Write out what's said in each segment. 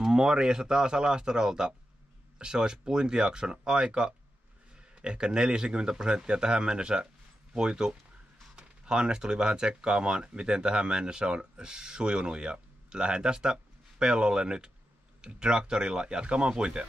Morjesta taas Alastarolta. Se olisi puintijakson aika. Ehkä 40% tähän mennessä puitu. Hannes tuli vähän tsekkaamaan, miten tähän mennessä on sujunut. Ja lähden tästä pellolle nyt traktorilla jatkamaan puintia.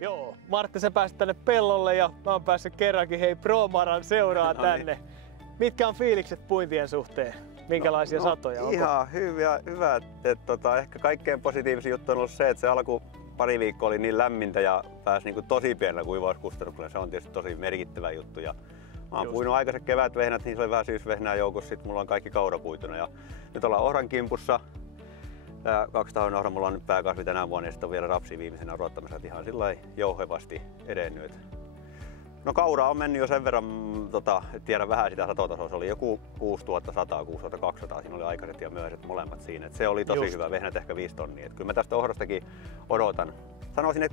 Joo, Martti, sä pääsit tänne pellolle ja mä oon päässyt kerrankin Pro-Maran seuraa tänne. Mitkä on fiilikset puintien suhteen? Minkälaisia satoja on? Ihan hyvä. Ehkä kaikkein positiivisin juttu on ollut se, että se alku pari viikkoa oli niin lämmintä ja pääsi niin kuin tosi pienellä kuivauskustannuksella. Se on tietysti tosi merkittävä juttu. Ja mä oon puinut aikaiset kevätvehnät, niin se oli vähän syysvehnää joukossa. Sitten mulla on kaikki kaurapuituna. Ja nyt ollaan ohran kimpussa. 200 ohra mulla on nyt pääkasvi tänä vuonna ja sitten on vielä rapsi viimeisenä odottamassa, että ihan sillä jouhevasti edennyt. No kaura on mennyt jo sen verran, tiedän vähän sitä satotasoa, se oli joku 6100, 6200, siinä oli aikaiset ja myöhäiset molemmat siinä. Et se oli tosi hyvä, vehnät ehkä 5 tonnia. Et kyllä mä tästä ohrastakin odotan. Sanoisin, että